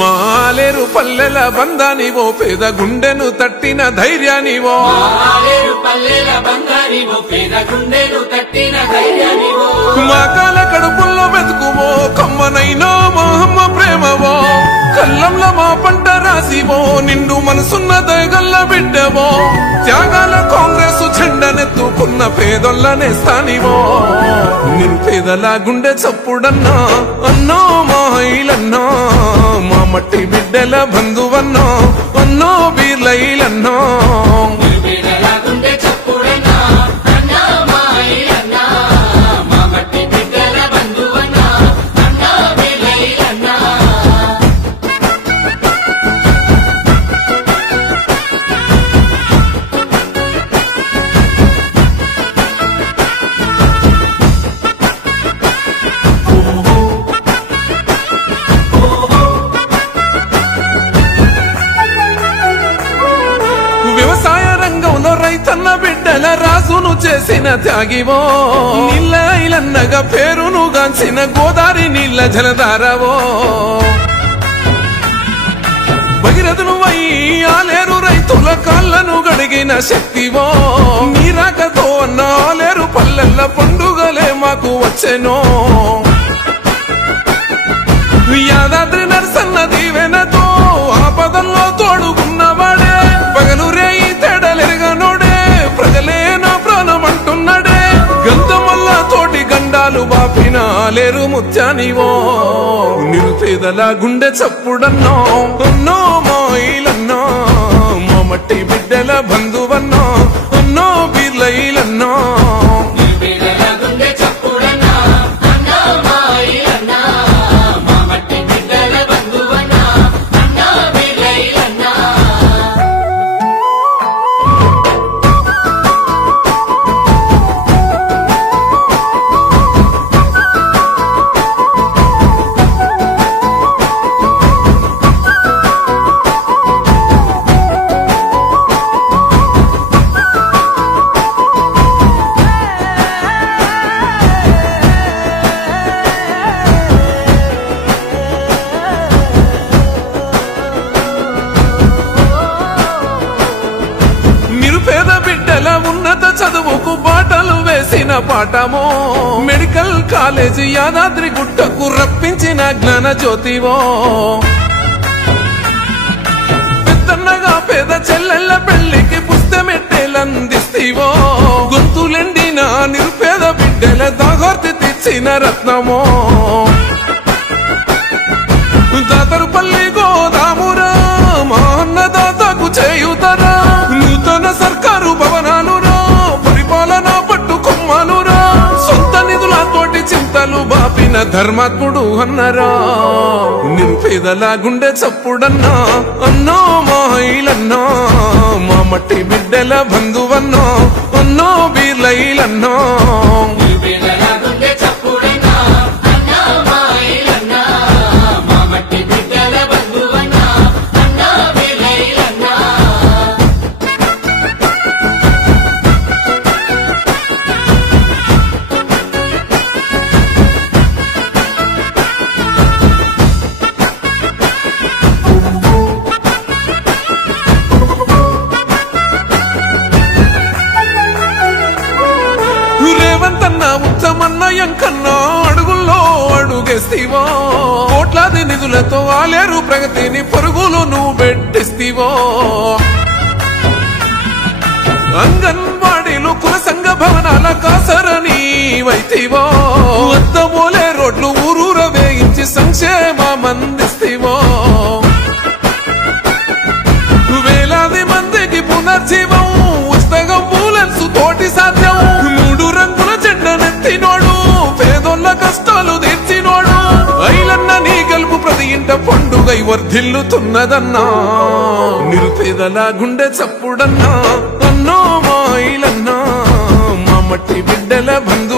మాలేరు పల్లెల బంధానివో పేద గుండెను తట్టిన ధైర్యానివో మా కాల కడుపుల్లో బతుకువో కమ్మనైనా మా అమ్మ ప్రేమవో కల్లంలో మా పంట రాసివో నిండు మనసున్న దయగల్ల బిడ్డవో త్యాగాల కాంగ్రెస్ చెండనెత్తుకున్న పేదొల్ల నేస్తానివో నిరుపేదల గుండె చప్పుడన్నా అన్నో మా హైలన్నా మా మట్టి బిడ్డల బంధువన్నో అన్నో బీర్లైలన్నో వ్యవసాయ రంగంలో రైతన్న బిడ్డల రాజును చేసిన త్యాగివో నీళ్ళైలన్నగా పేరును గాంచిన గోదావరి నీళ్ళ జలధారవో భగీరథులు ఆలేరు రైతుల కాళ్ళను గడిగిన శక్తివో నీరాకతో అన్న ఆలేరు పల్లెల్ల పండుగలే మాకు వచ్చెనో యాదాద్రి నరసన్న దీవెనతో ఆపదల్లో తోడుకున్నవాడే పగలు రేయి తేడలెరగనోడే ప్రజలే నా ప్రాణం అంటున్నాడే గంధమల్ల తోటి గండాలు బాపిన ఆలేరు ముత్యానివో నిరుపేదల గుండె చప్పుడన్నో అన్నో మాయిలన్నో మా మట్టి బిడ్డల బంధువన్నో అన్నో బీర్లైలన్నో ఉన్నత చదువుకు బాటలు వేసిన పాఠమో మెడికల్ కాలేజీ యాదాద్రి గుట్టకు రప్పించిన జ్ఞాన జ్యోతివో పెద్దన్నగా పేద చెల్లెళ్ళ పెళ్లికి పుస్తమెట్టేలందిస్తీవో గొంతులెండిన నిరుపేద బిడ్డల దాగోర్తి తెచ్చిన రత్నమో దాతరుపల్లి గోదామురా మా అన్నదాతకు చేయుతరా నూతన సర్కారు భవనాలురా పరిపాలన పట్టుకొమ్మలురా సొంత నిధులతోటి చింతలు బాపిన ధర్మాత్ముడు అన్నరా నిరుపేదల గుండె చప్పుడన్నా అన్నో మా హైలన్నో మా మట్టి బిడ్డల బంధువన్నో అన్నో బీర్లైలన్నో ఉత్తమన్నయంకన్నా అడుగుల్లో అడుగేస్తీవో కోట్లాది నిధులతో ఆలేరు ప్రగతిని పరుగులు నువ్వు పెట్టిస్తీవో అంగన్వాడీలు కుల సంఘ భవనాల కాసరని వైతీవో అద్దమోలే రోడ్లు ఊరూర వేయించి సంక్షేమం అందిస్తీవో వేలాది మందికి పునర్జీవం ఉచితంగా పూలెన్స్ తోటి సాధ్యం మూడు రంగుల జెండనెత్తినోడు పేదోళ్ళ కష్టాలు తీర్చినోడు ఐలన్న నీ గెలుపు ప్రతి ఇంట పండుగై వర్ధిల్లుతున్నదన్నా నిరుపేదల గుండె చప్పుడన్నా అన్నో మా ఐలన్నా మా మట్టి బిడ్డల బంధు